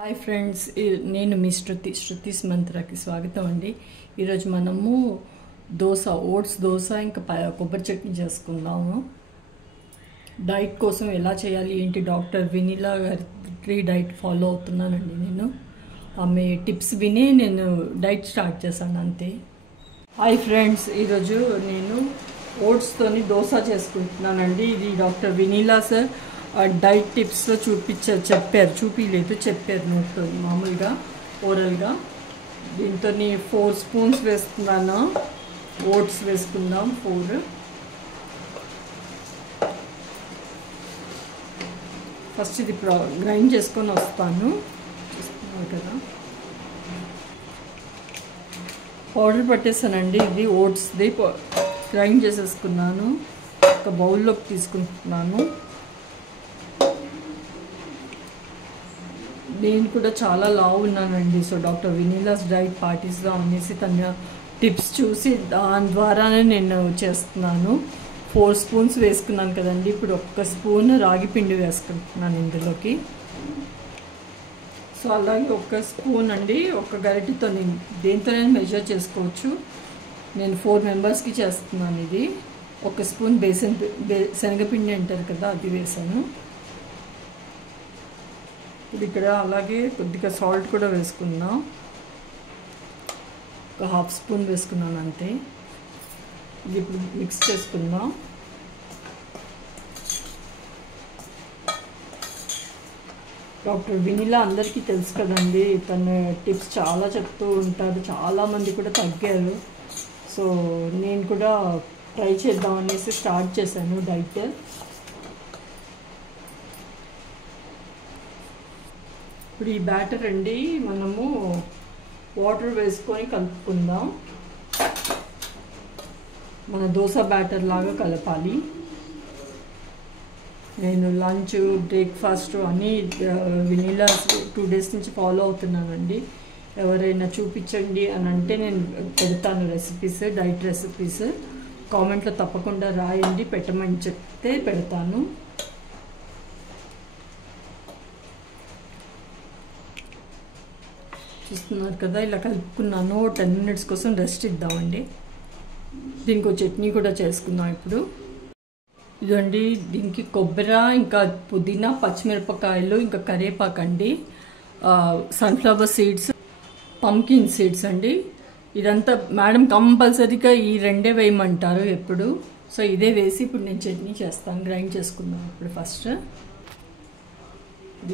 Hi friends, నేను మీ శృతిస్ మంత్రాకి స్వాగతం అండి. ఈరోజు మనము ఓట్స్ దోశ ఇంకా కొబ్బరి చట్నీ చేసుకుందాము. డైట్ కోసం ఎలా చేయాలి ఏంటి, డాక్టర్ వెనిలా గారి డైట్ ఫాలో అవుతున్నానండి. నేను ఆమె టిప్స్ వినే నేను డైట్ స్టార్ట్ చేశాను అంతే. హాయ్ ఫ్రెండ్స్, ఈరోజు నేను ఓట్స్తోని దోశ చేసుకుంటున్నానండి. ఇది డాక్టర్ వెనిలా సార్ డైట్ టిప్స్లో చెప్పారు నోట్తో మామూలుగా ఓరల్గా. దీంతో 4 స్పూన్స్ వేస్తున్నాను. ఓట్స్ వేసుకుందాం 4. ఫస్ట్ ఇది గ్రైండ్ చేసుకొని వస్తాను. చూస్తున్నారు కదా, పౌడర్ పట్టేసానండి. ఇది ఓట్స్ది గ్రైండ్ చేసేసుకున్నాను. ఒక బౌల్లోకి తీసుకుంటున్నాను. నేను కూడా చాలా లావు ఉన్నానండి. సో డాక్టర్ వెనిలాస్ డైట్ పాటిస్తాం అనేసి తన టిప్స్ చూసి దాని ద్వారానే నేను చేస్తున్నాను. 4 స్పూన్స్ వేసుకున్నాను కదండి. ఇప్పుడు 1 స్పూన్ రాగి పిండి వేసుకుంటున్నాను ఇందులోకి. సో అలాగే 1 స్పూన్ అండి, 1 గరిటెతో నేను దేంతోనే మెజర్ చేసుకోవచ్చు. నేను 4 మెంబర్స్కి చేస్తున్నాను. ఇది 1 స్పూన్ శనగపిండి అంటారు కదా, అది వేసాను. ఇప్పుడు ఇక్కడ అలాగే కొద్దిగా సాల్ట్ కూడా వేసుకుందాం. ఒక 1/2 స్పూన్ వేసుకున్నాను అంతే. ఇది ఇప్పుడు మిక్స్ చేసుకుందాం. డాక్టర్ వెనిలా అందరికీ తెలుసు కదండి. తన టిప్స్ చాలా చెప్తూ ఉంటారు. చాలామంది కూడా తగ్గారు. సో నేను కూడా ట్రై చేద్దాం అనేసి స్టార్ట్ చేశాను డైట్. ఇప్పుడు ఈ బ్యాటర్ అండి మనము వాటర్ వేసుకొని కలుపుకుందాం. మన దోశ బ్యాటర్ లాగా కలపాలి. నేను లంచ్, బ్రేక్ఫాస్ట్ అన్నీ వెనిలా 2 డేస్ నుంచి ఫాలో అవుతున్నానండి. ఎవరైనా చూపించండి అని అంటే నేను పెడతాను రెసిపీస్, డైట్ రెసిపీస్. కామెంట్లో తప్పకుండా రాయండి, పెట్టమని చెప్తే పెడతాను. చూస్తున్నారు కదా, ఇలా కలుపుకున్నాను. 10 మినిట్స్ కోసం రెస్ట్ ఇద్దామండి. దీనికి ఒక చట్నీ కూడా చేసుకుందాం ఇప్పుడు. ఇదండి, దీనికి కొబ్బరి, ఇంకా పుదీనా, పచ్చిమిరపకాయలు, ఇంకా కరివేపాకండి, సన్ఫ్లవర్ సీడ్స్, పంకిన్ సీడ్స్ అండి. ఇదంతా మేడం కంపల్సరీగా ఈ 2 వేయమంటారు ఎప్పుడు. సో ఇదే వేసి ఇప్పుడు నేను చట్నీ చేస్తాను. గ్రైండ్ చేసుకుందాం ఇప్పుడు. ఫస్ట్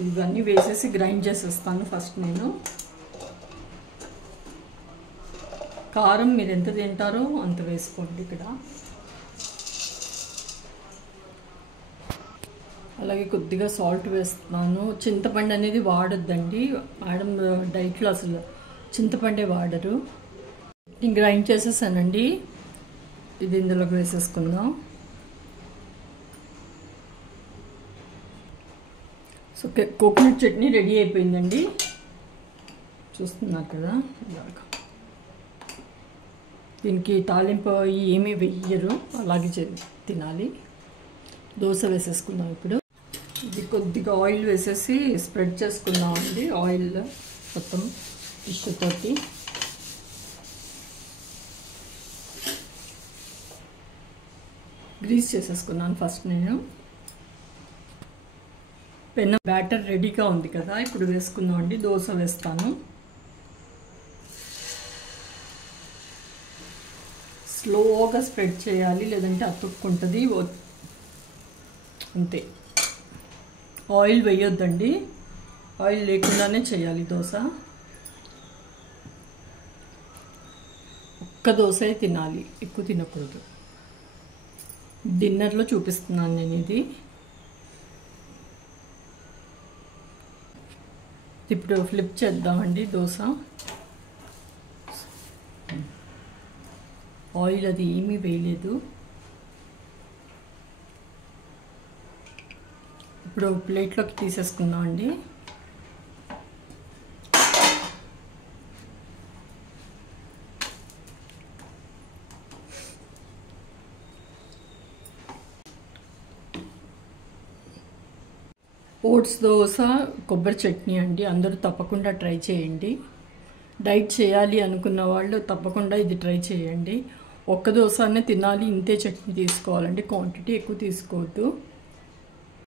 ఇవన్నీ వేసేసి గ్రైండ్ చేసేస్తాను ఫస్ట్ నేను. కారం మీరు ఎంత తింటారో అంత వేసుకోండి ఇక్కడ. అలాగే కొద్దిగా సాల్ట్ వేస్తున్నాను. చింతపండు అనేది వాడొద్దండి మేడం డైట్లో, అసలు చింతపండే వాడరు. నేను గ్రైండ్ చేసేసానండి. ఇది ఇందులోకి వేసేసుకుందాం. సో కోకోనట్ చట్నీ రెడీ అయిపోయిందండి. చూస్తున్నారు కదా, ఇలాగా. దీనికి తాలింపు ఏమీ వెయ్యరు, అలాగే తినాలి. దోశ వేసేసుకుందాం ఇప్పుడు. ఇది కొద్దిగా ఆయిల్ వేసేసి స్ప్రెడ్ చేసుకుందాం అండి. ఆయిల్ మొత్తం టిష్యూ తోటి. గ్రీస్ చేసేసుకున్నాను ఫస్ట్ నేను. పెనం బ్యాటర్ రెడీగా ఉంది కదా, ఇప్పుడు వేసుకుందాం అండి. దోశ వేస్తాను. స్లోగా స్ప్రెడ్ చేయాలి, లేదంటే అతుక్కుంటుంది. అంతే, ఆయిల్ వేయొద్దండి. ఆయిల్ లేకుండానే చేయాలి దోశ. ఒక్క దోశ తినాలి, ఎక్కువ తినకూడదు. డిన్నర్లో చూపిస్తున్నాను నేను ఇది. ఇప్పుడు ఫ్లిప్ చేద్దామండి దోశ. ఆయిల్ అది ఏమీ వేయలేదు. ఇప్పుడు ప్లేట్లోకి తీసేసుకుందాం అండి. ఓట్స్ దోశ కొబ్బరి చట్నీ అండి. అందరూ తప్పకుండా ట్రై చేయండి. డైట్ చేయాలి అనుకున్న వాళ్ళు తప్పకుండా ఇది ట్రై చేయండి. ఒక్క దోశనే తినాలి, ఇంతే చట్నీ తీసుకోవాలండి, క్వాంటిటీ ఎక్కువ తీసుకోవద్దు.